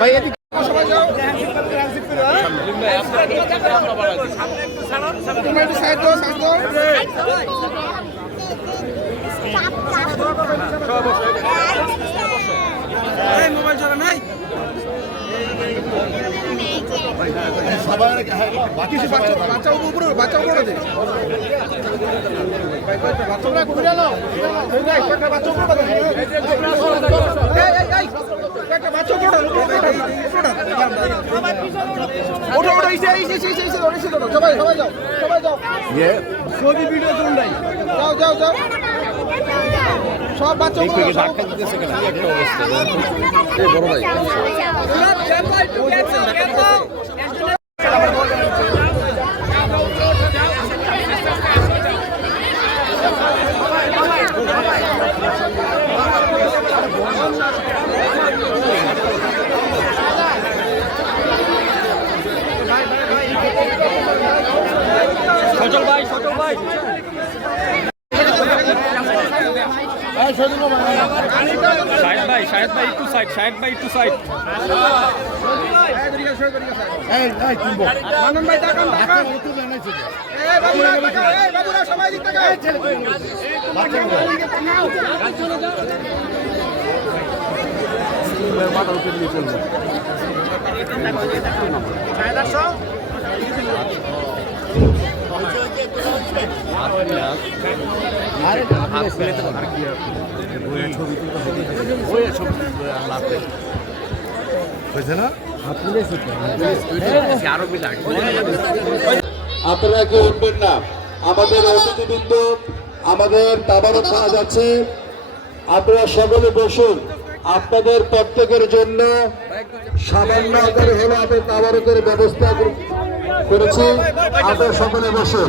ভাই এদিকে সবাই যাও তুমি একটু সাইড দাও মোবাইল চলে নাই বাচ্চা উপরে দে বাচ্চারা ঘুরে এলো বাচ্চা উপরে সব বাচ্চা বড় ভাই সচল ভাই শাহেদ ভাই একটু সাইড আপনারা কেউ উঠবেন না। আমাদের অতিথিবৃন্দ আমাদের তাবারক খাওয়া যাচ্ছে, আপনারা সকলে বসুন। আপনাদের প্রত্যেকের জন্য সামান্য আকারে হলো আমি তাবারকের ব্যবস্থা করেছি, আপনারা সকলে বসুন।